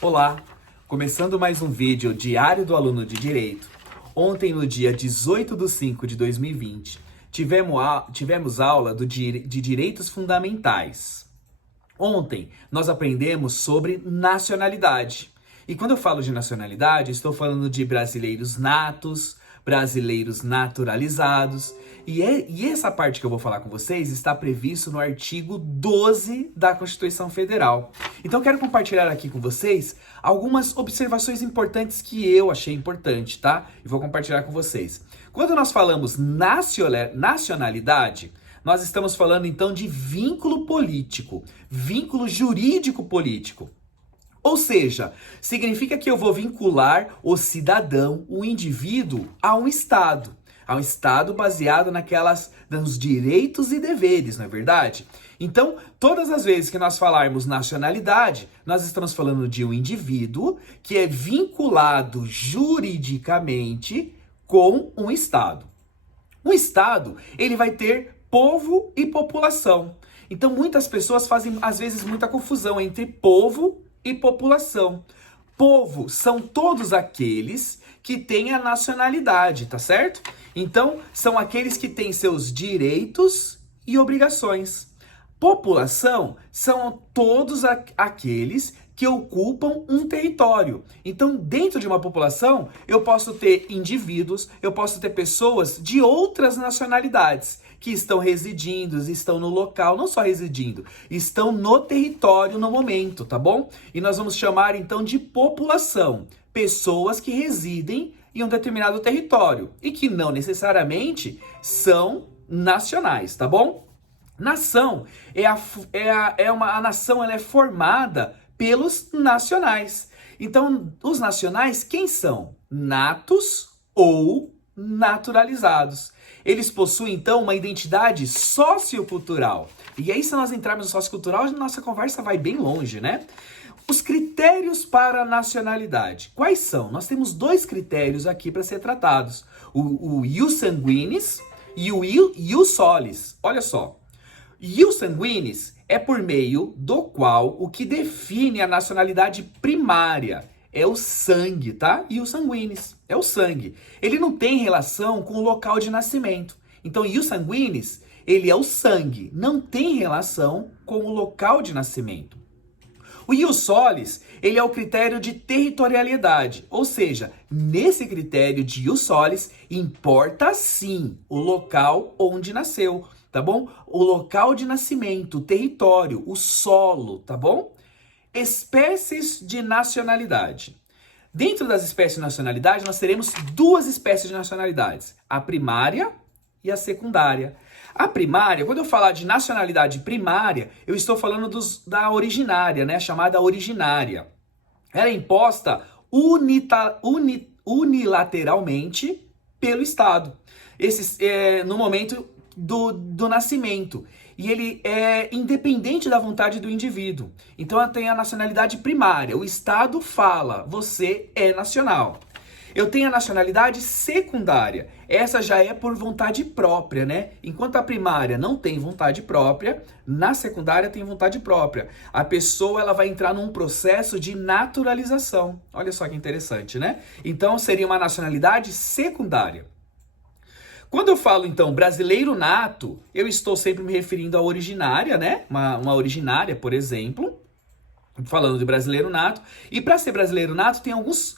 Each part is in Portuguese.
Olá, começando mais um vídeo Diário do Aluno de Direito. Ontem, no dia 18/5/2020, tivemos aula de Direitos Fundamentais. Ontem, nós aprendemos sobre nacionalidade. E quando eu falo de nacionalidade, estou falando de brasileiros natos, brasileiros naturalizados. E essa parte que eu vou falar com vocês está previsto no artigo 12 da Constituição Federal. Então, eu quero compartilhar aqui com vocês algumas observações importantes que eu achei importante, tá? E vou compartilhar com vocês. Quando nós falamos nacionalidade, nós estamos falando então de vínculo político, vínculo jurídico político. Ou seja, significa que eu vou vincular o cidadão, o indivíduo, a um Estado baseado nos direitos e deveres, não é verdade? Então, todas as vezes que nós falarmos nacionalidade, nós estamos falando de um indivíduo que é vinculado juridicamente com um Estado. Um Estado, ele vai ter povo e população. Então, muitas pessoas fazem, às vezes, muita confusão entre povo e população. Povo são todos aqueles que têm a nacionalidade, tá certo? Então, são aqueles que têm seus direitos e obrigações. População são todos aqueles que ocupam um território. Então, dentro de uma população, eu posso ter indivíduos, eu posso ter pessoas de outras nacionalidades que estão residindo, estão no local, não só residindo, estão no território no momento, tá bom? E nós vamos chamar então de população, pessoas que residem em um determinado território e que não necessariamente são nacionais, tá bom? Nação a nação, ela é formada pelos nacionais. Então, os nacionais, quem são? Natos ou naturalizados. Eles possuem, então, uma identidade sociocultural. E aí, se nós entrarmos no sociocultural, a nossa conversa vai bem longe, né? Os critérios para a nacionalidade. Quais são? Nós temos dois critérios aqui para ser tratados. O ius sanguinis e o ius solis. Olha só. Ius sanguinis é por meio do qual o que define a nacionalidade primária é o sangue, tá? Ius sanguinis é o sangue. Ele não tem relação com o local de nascimento. Então, ius sanguinis, ele é o sangue, não tem relação com o local de nascimento. O ius solis, ele é o critério de territorialidade, ou seja, nesse critério de ius solis, importa sim o local onde nasceu, tá bom? O local de nascimento, o território, o solo, tá bom? Espécies de nacionalidade. Dentro das espécies de nacionalidade, nós teremos duas espécies de nacionalidades, a primária e a secundária. A primária, quando eu falar de nacionalidade primária, eu estou falando da originária, né? Chamada originária. Ela é imposta unilateralmente pelo Estado. No momento do nascimento. E ele é independente da vontade do indivíduo. Então, ela tem a nacionalidade primária. O Estado fala, você é nacional. Eu tenho a nacionalidade secundária. Essa já é por vontade própria, né? Enquanto a primária não tem vontade própria, na secundária tem vontade própria. A pessoa, ela vai entrar num processo de naturalização. Olha só que interessante, né? Então, seria uma nacionalidade secundária. Quando eu falo, então, brasileiro nato, eu estou sempre me referindo à originária, né? Uma originária, por exemplo, falando de brasileiro nato. E para ser brasileiro nato, tem alguns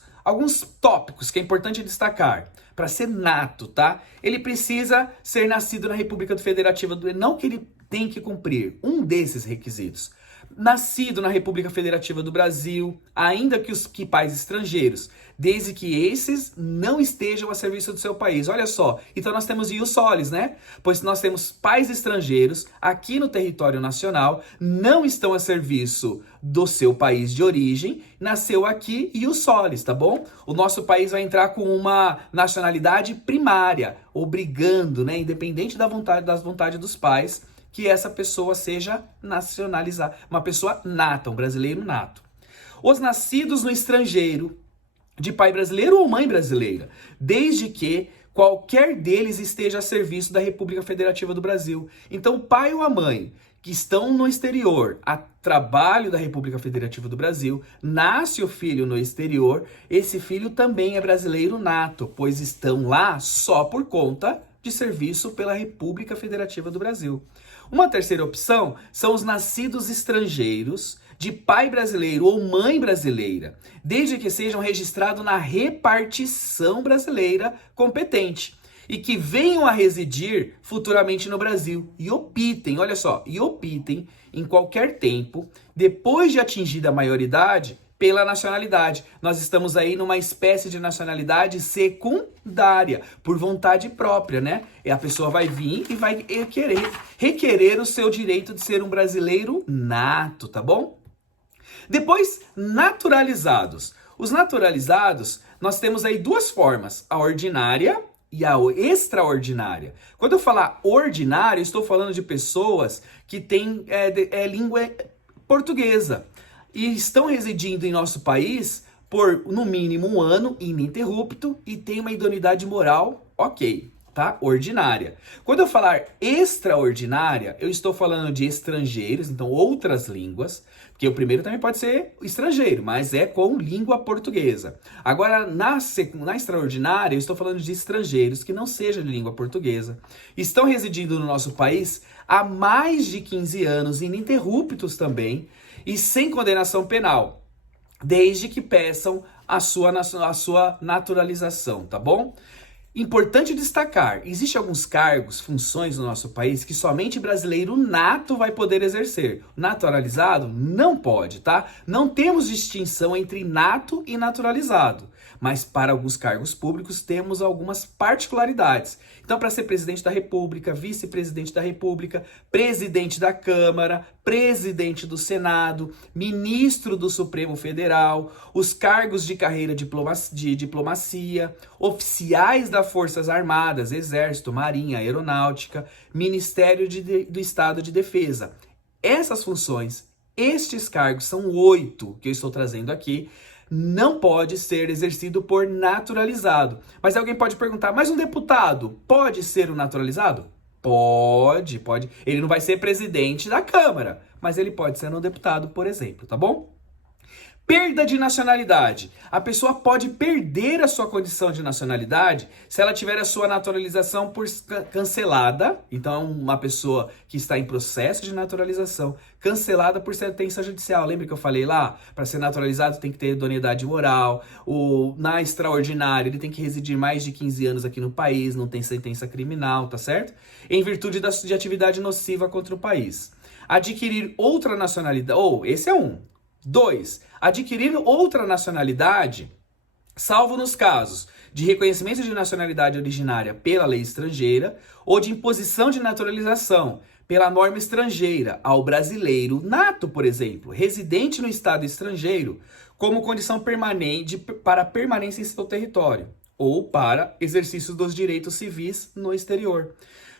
tópicos que é importante destacar. Para ser nato, tá? Ele precisa ser nascido na República Federativa do... Não que ele tem que cumprir um desses requisitos. Nascido na República Federativa do Brasil, ainda que pais estrangeiros, desde que esses não estejam a serviço do seu país. Olha só, então nós temos ius solis, né? Pois nós temos pais estrangeiros aqui no território nacional, não estão a serviço do seu país de origem, nasceu aqui ius solis, tá bom? O nosso país vai entrar com uma nacionalidade primária, obrigando, né, independente das vontades dos pais, que essa pessoa seja nacionalizada, uma pessoa nata, um brasileiro nato. Os nascidos no estrangeiro, de pai brasileiro ou mãe brasileira, desde que qualquer deles esteja a serviço da República Federativa do Brasil. Então, o pai ou a mãe que estão no exterior a trabalho da República Federativa do Brasil, nasce o filho no exterior, esse filho também é brasileiro nato, pois estão lá só por conta de serviço pela República Federativa do Brasil. Uma terceira opção são os nascidos estrangeiros de pai brasileiro ou mãe brasileira, desde que sejam registrados na repartição brasileira competente e que venham a residir futuramente no Brasil e optem, olha só, e optem em qualquer tempo, depois de atingida a maioridade, pela nacionalidade. Nós estamos aí numa espécie de nacionalidade secundária, por vontade própria, né? E a pessoa vai vir e vai requerer o seu direito de ser um brasileiro nato, tá bom? Depois, naturalizados. Os naturalizados, nós temos aí duas formas, a ordinária e a extraordinária. Quando eu falar ordinária, eu estou falando de pessoas que têm língua portuguesa e estão residindo em nosso país por, no mínimo, 1 ano ininterrupto e têm uma idoneidade moral ok, tá? Ordinária. Quando eu falar extraordinária, eu estou falando de estrangeiros, então outras línguas, porque o primeiro também pode ser estrangeiro, mas é com língua portuguesa. Agora, na extraordinária, eu estou falando de estrangeiros que não sejam de língua portuguesa, estão residindo no nosso país há mais de 15 anos, ininterruptos também, e sem condenação penal, desde que peçam a sua naturalização, tá bom? Importante destacar, existem alguns cargos, funções no nosso país que somente brasileiro nato vai poder exercer. Naturalizado não pode, tá? Não temos distinção entre nato e naturalizado, mas para alguns cargos públicos temos algumas particularidades. Então, para ser presidente da República, vice-presidente da República, presidente da Câmara, presidente do Senado, ministro do Supremo Federal, os cargos de carreira de diplomacia, oficiais das Forças Armadas, Exército, Marinha, Aeronáutica, Ministério do Estado de Defesa. Essas funções, estes cargos, são 8 que eu estou trazendo aqui, não pode ser exercido por naturalizado. Mas alguém pode perguntar, mas um deputado pode ser um naturalizado? Pode. Ele não vai ser presidente da Câmara, mas ele pode ser um deputado, por exemplo, tá bom? Perda de nacionalidade. A pessoa pode perder a sua condição de nacionalidade se ela tiver a sua naturalização cancelada. Então, uma pessoa que está em processo de naturalização cancelada por sentença judicial. Lembra que eu falei lá? Para ser naturalizado tem que ter idoneidade moral. Na extraordinária, ele tem que residir mais de 15 anos aqui no país, não tem sentença criminal, tá certo? Em virtude de atividade nociva contra o país. Adquirir outra nacionalidade. Esse é um. 2. Adquirir outra nacionalidade, salvo nos casos de reconhecimento de nacionalidade originária pela lei estrangeira ou de imposição de naturalização pela norma estrangeira ao brasileiro nato, por exemplo, residente no estado estrangeiro, como condição permanente para permanência em seu território ou para exercício dos direitos civis no exterior.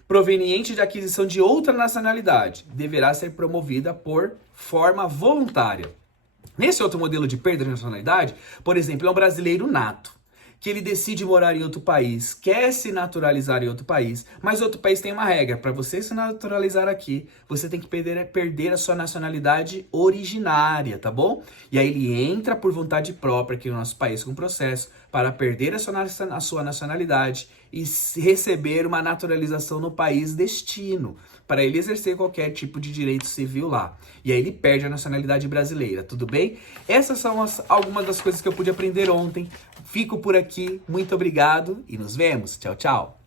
Proveniente de aquisição de outra nacionalidade, deverá ser promovida por forma voluntária. Nesse outro modelo de perda de nacionalidade, por exemplo, é um brasileiro nato, que ele decide morar em outro país, quer se naturalizar em outro país, mas outro país tem uma regra, para você se naturalizar aqui, você tem que perder a sua nacionalidade originária, tá bom? E aí ele entra por vontade própria aqui no nosso país com processo para perder a sua nacionalidade e receber uma naturalização no país destino, para ele exercer qualquer tipo de direito civil lá. E aí ele perde a nacionalidade brasileira, tudo bem? Essas são algumas das coisas que eu pude aprender ontem. Fico por aqui, muito obrigado e nos vemos. Tchau, tchau.